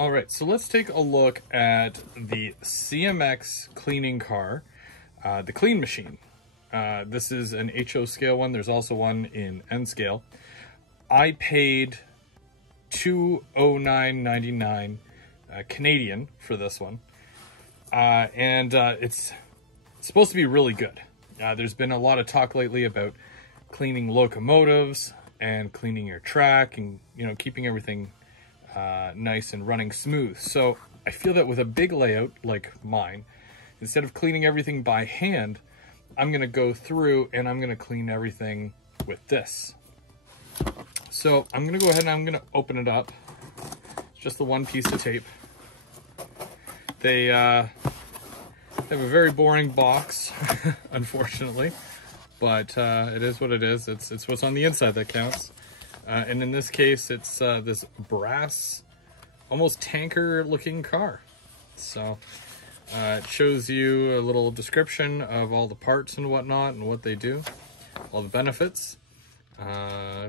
All right, so let's take a look at the CMX cleaning car, the clean machine. This is an HO scale one. There's also one in N scale. I paid $209.99 Canadian for this one. And it's supposed to be really good. There's been a lot of talk lately about cleaning locomotives and cleaning your track and, you know, keeping everything nice and running smooth. So I feel that with a big layout like mine, instead of cleaning everything by hand, I'm going to go through and I'm going to clean everything with this. So I'm going to go ahead and I'm going to open it up. It's just the one piece of tape. They have a very boring box, unfortunately, but it is what it is. It's what's on the inside that counts. And in this case, it's this brass, almost tanker-looking car. So it shows you a little description of all the parts and whatnot and what they do, all the benefits,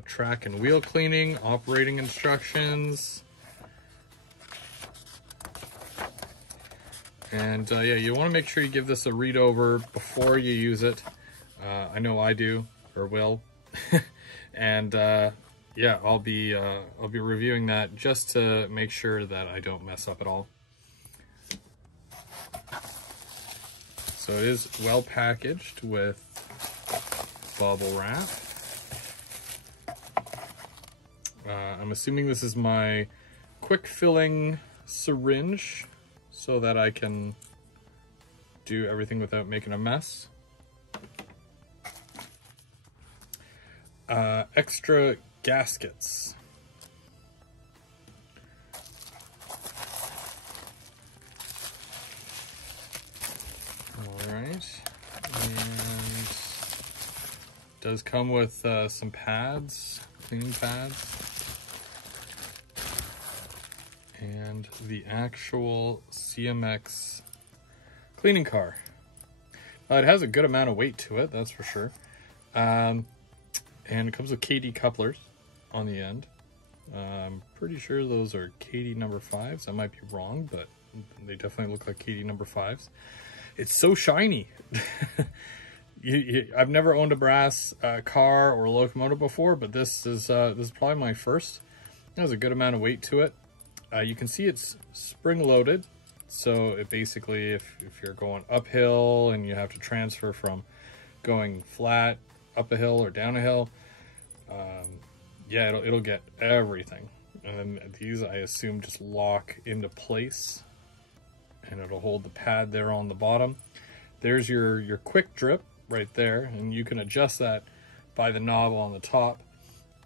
track and wheel cleaning, operating instructions. And yeah, you want to make sure you give this a read over before you use it. I know I do, or will. And yeah, I'll be reviewing that just to make sure that I don't mess up at all. So it is well packaged with bubble wrap. I'm assuming this is my quick filling syringe so that I can do everything without making a mess. Extra gaskets. All right, and does come with some pads, cleaning pads, and the actual CMX cleaning car. It has a good amount of weight to it, that's for sure. And it comes with KD couplers on the end. I'm pretty sure those are KD number 5s. I might be wrong, but they definitely look like KD number 5s. It's so shiny. I've never owned a brass car or locomotive before, but this is probably my first. It has a good amount of weight to it. You can see it's spring-loaded, so it basically, if you're going uphill and you have to transfer from going flat up a hill or down a hill, yeah, it'll get everything. And then these, I assume, just lock into place, and it'll hold the pad there on the bottom. There's your quick drip right there, and you can adjust that by the knob on the top,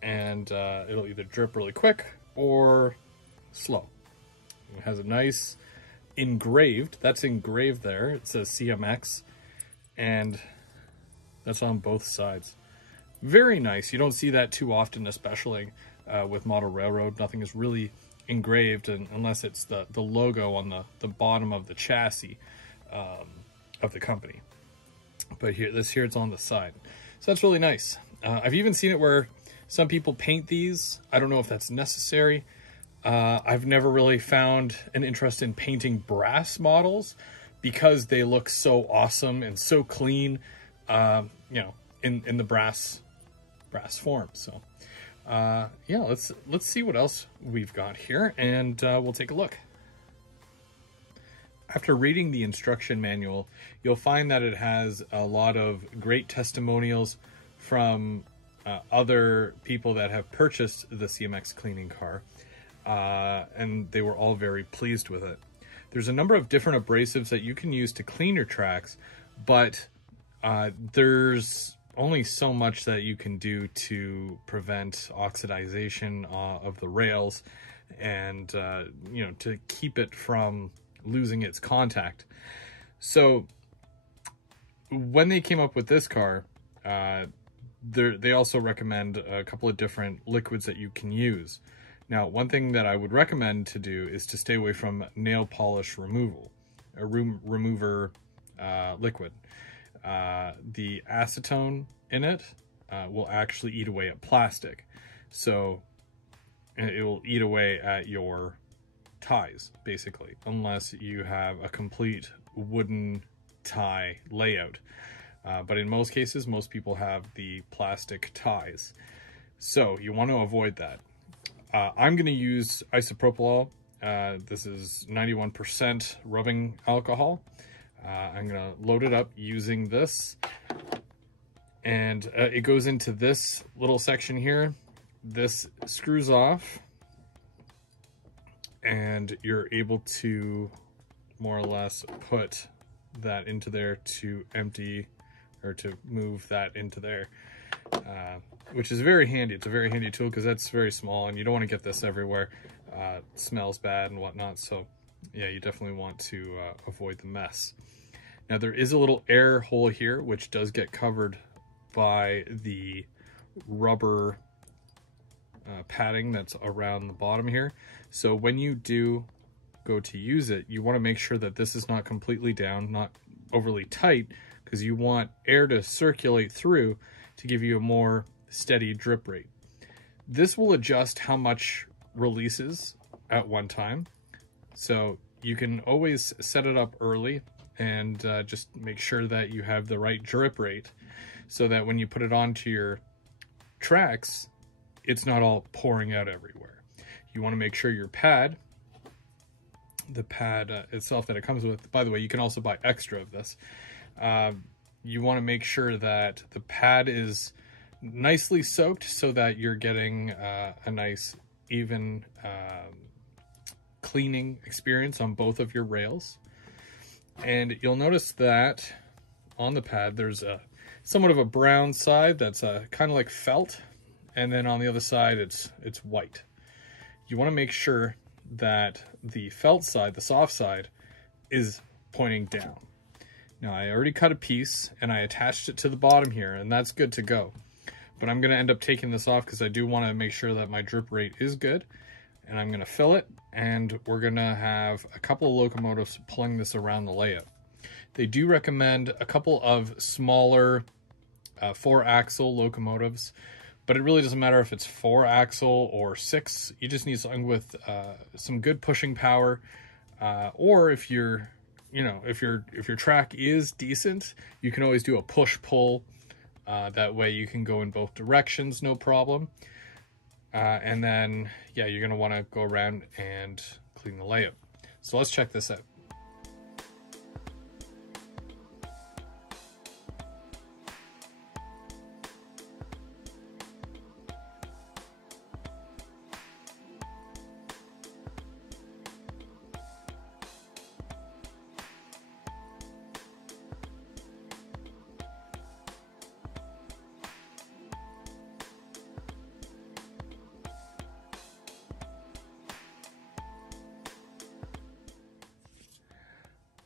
and it'll either drip really quick or slow. It has a nice engraved, that's engraved there, it says CMX, and that's on both sides. Very nice. You don't see that too often, especially with model railroad. Nothing is really engraved unless it's the logo on the bottom of the chassis of the company. But here it's on the side, so that's really nice. I've even seen it where some people paint these. I don't know if that's necessary. I've never really found an interest in painting brass models because they look so awesome and so clean, you know, in the brass form. So yeah, let's see what else we've got here, and we'll take a look. After reading the instruction manual, you'll find that it has a lot of great testimonials from other people that have purchased the CMX cleaning car, and they were all very pleased with it. There's a number of different abrasives that you can use to clean your tracks, but there's only so much that you can do to prevent oxidization of the rails and you know, to keep it from losing its contact. So when they came up with this car, they also recommend a couple of different liquids that you can use. Now, one thing that I would recommend to do is to stay away from nail polish removal, a remover liquid. The acetone in it will actually eat away at plastic. So it will eat away at your ties, basically, unless you have a complete wooden tie layout. But in most cases, most people have the plastic ties. So you want to avoid that. I'm going to use isopropyl. This is 91% rubbing alcohol. I'm going to load it up using this. And it goes into this little section here. This screws off. And you're able to more or less put that into there to empty or to move that into there, which is very handy. It's a very handy tool because that's very small and you don't want to get this everywhere. It smells bad and whatnot. So yeah, you definitely want to avoid the mess. Now there is a little air hole here, which does get covered by the rubber padding that's around the bottom here. So when you do go to use it, you want to make sure that this is not completely down, not overly tight, because you want air to circulate through to give you a more steady drip rate. This will adjust how much releases at one time. So you can always set it up early and just make sure that you have the right drip rate so that when you put it onto your tracks, it's not all pouring out everywhere. You want to make sure your pad, the pad itself that it comes with, by the way, you can also buy extra of this. You want to make sure that the pad is nicely soaked so that you're getting a nice even cleaning experience on both of your rails. And you'll notice that on the pad there's a somewhat of a brown side that's kind of like felt, and then on the other side it's white. You want to make sure that the felt side, the soft side, is pointing down. Now I already cut a piece and I attached it to the bottom here, and that's good to go. But I'm going to end up taking this off because I do want to make sure that my drip rate is good. And I'm going to fill it, and we're going to have a couple of locomotives pulling this around the layout. They do recommend a couple of smaller 4-axle locomotives, but it really doesn't matter if it's 4-axle or 6. You just need something with some good pushing power, or if you're, if your track is decent, you can always do a push-pull. That way you can go in both directions, no problem. And then, yeah, you're going to want to go around and clean the layout. So let's check this out.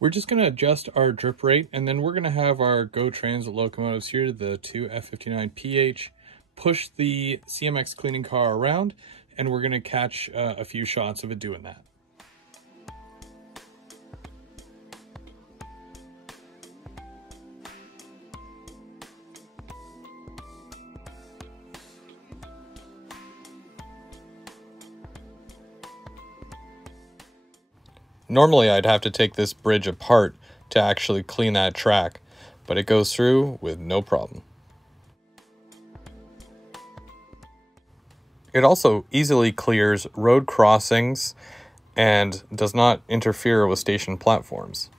We're just going to adjust our drip rate, and then we're going to have our Go Transit locomotives here, the two F59PH, push the CMX cleaning car around, and we're going to catch a few shots of it doing that. Normally I'd have to take this bridge apart to actually clean that track, but it goes through with no problem. It also easily clears road crossings and does not interfere with station platforms.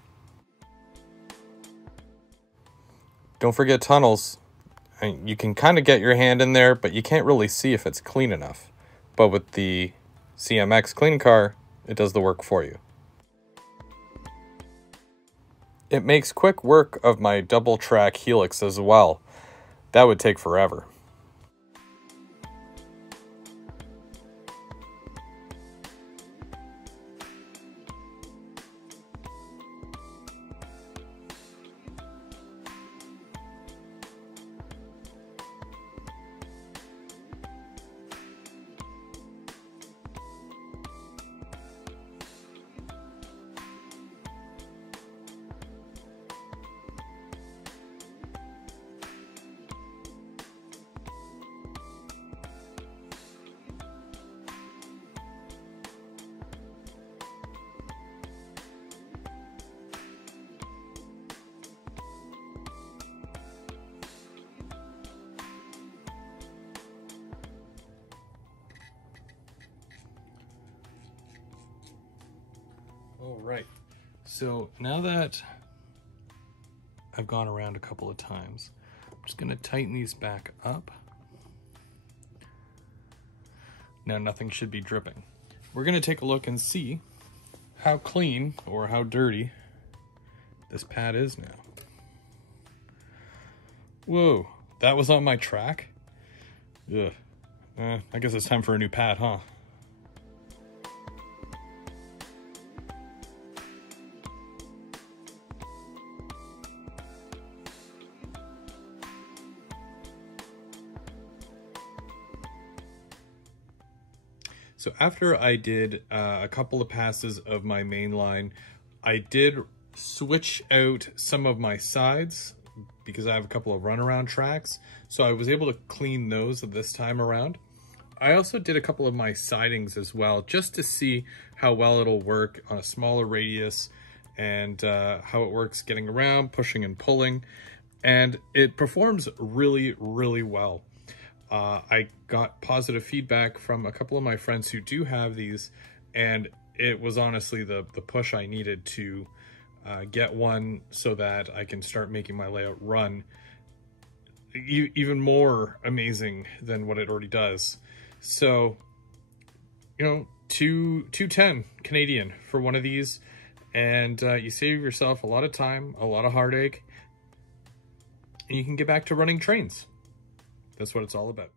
Don't forget tunnels. You can kind of get your hand in there, but you can't really see if it's clean enough. But with the CMX cleaning car, it does the work for you. It makes quick work of my double track helix as well. That would take forever. So now that I've gone around a couple of times, I'm just gonna tighten these back up. Now nothing should be dripping. We're gonna take a look and see how clean or how dirty this pad is now. Whoa, that was on my track? Ugh. I guess it's time for a new pad, huh? So after I did a couple of passes of my main line, I did switch out some of my sides because I have a couple of runaround tracks. So I was able to clean those this time around. I also did a couple of my sidings as well, just to see how well it'll work on a smaller radius and how it works getting around, pushing and pulling. And it performs really, really well. I got positive feedback from a couple of my friends who do have these, and it was honestly the push I needed to get one so that I can start making my layout run even more amazing than what it already does. So, you know, 210 Canadian for one of these, and you save yourself a lot of time, a lot of heartache, and you can get back to running trains. That's what it's all about.